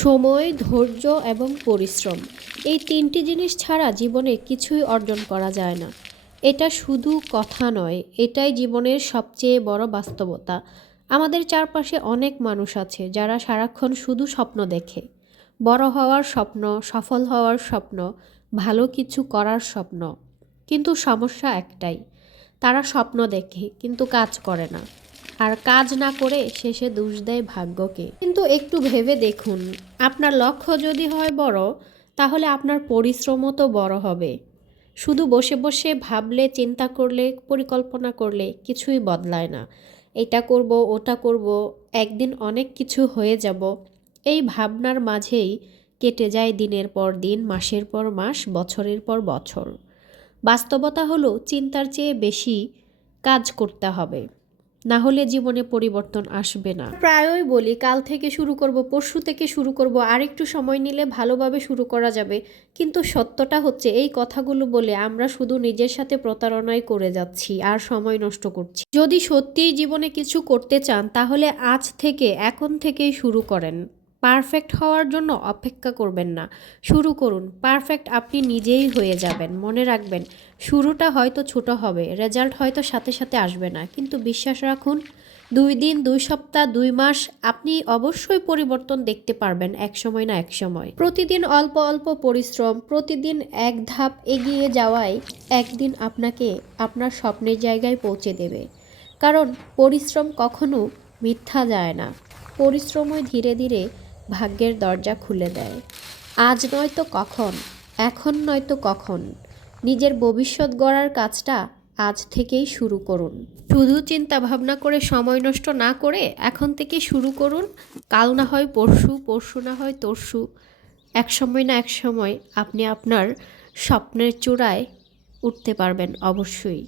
সময়, ধৈর্য এবং পরিশ্রম এই ৩টি জিনিস ছাড়া জীবনে কিছুই অর্জন করা যায় না। এটা শুধু কথা নয়, এটাই জীবনের সবচেয়ে বড় বাস্তবতা। আমাদের চারপাশে অনেক মানুষ আছে যারা সারাক্ষণ শুধু স্বপ্ন দেখে। বড় হওয়ার স্বপ্ন, সফল হওয়ার স্বপ্ন, ভালো কিছু করার স্বপ্ন। কিন্তু সমস্যা একটাই, তারা স্বপ্ন দেখে কিন্তু কাজ করে না। আর কাজ না করে শেষে দোষ দেয় ভাগ্যকে। কিন্তু একটু ভেবে দেখুন, আপনার লক্ষ্য যদি হয় বড়, তাহলে আপনার পরিশ্রমও তো বড় হবে। শুধু বসে বসে ভাবলে, চিন্তা করলে, পরিকল্পনা করলে কিছুই বদলায় না। এটা করব, ওটা করব, একদিন অনেক কিছু হয়ে যাব, এই ভাবনার মাঝেই কেটে যায় দিনের পর দিন, মাসের পর মাস, বছরের পর বছর। বাস্তবতা হলো চিন্তার চেয়ে বেশি কাজ করতে হবে, না হলে জীবনে পরিবর্তন আসবে না। প্রায়ই বলি কাল থেকে শুরু করব, পরশু থেকে শুরু করব, আর একটু সময় নিলে ভালোভাবে শুরু করা যাবে। কিন্তু সত্যটা হচ্ছে এই কথাগুলো বলে আমরা শুধু নিজের সাথে প্রতারণাই করে যাচ্ছি আর সময় নষ্ট করছি। যদি সত্যিই জীবনে কিছু করতে চান তাহলে আজ থেকে, এখন থেকেই শুরু করেন। পারফেক্ট হওয়ার জন্য অপেক্ষা করবেন না, শুরু করুন। পারফেক্ট আপনি নিজেই হয়ে যাবেন। মনে রাখবেন, শুরুটা হয়তো ছোট হবে, রেজাল্ট হয়তো সাথে সাথে আসবে না, কিন্তু বিশ্বাস রাখুন, 2 দিন, 2 সপ্তাহ, 2 মাস আপনি অবশ্যই পরিবর্তন দেখতে পারবেন, এক সময় না এক সময়। প্রতিদিন অল্প অল্প পরিশ্রম, প্রতিদিন এক ধাপ এগিয়ে যাওয়াই একদিন আপনাকে আপনার স্বপ্নের জায়গায় পৌঁছে দেবে। কারণ পরিশ্রম কখনো মিথ্যা যায় না, পরিশ্রমই ধীরে ধীরে ভাগ্যের দরজা খুলে দেয়। আজ নয়তো কখন, এখন নয়তো কখন, নিজের ভবিষ্যৎ গড়ার কাজটা আজ থেকেই শুরু করুন। শুধু চিন্তা ভাবনা করে সময় নষ্ট না করে এখন থেকেই শুরু করুন। কাল না হয় পরশু, পরশু না হয় তরশু, এক সময় না এক সময় আপনি আপনার স্বপ্নের চূড়ায় উঠতে পারবেন অবশ্যই।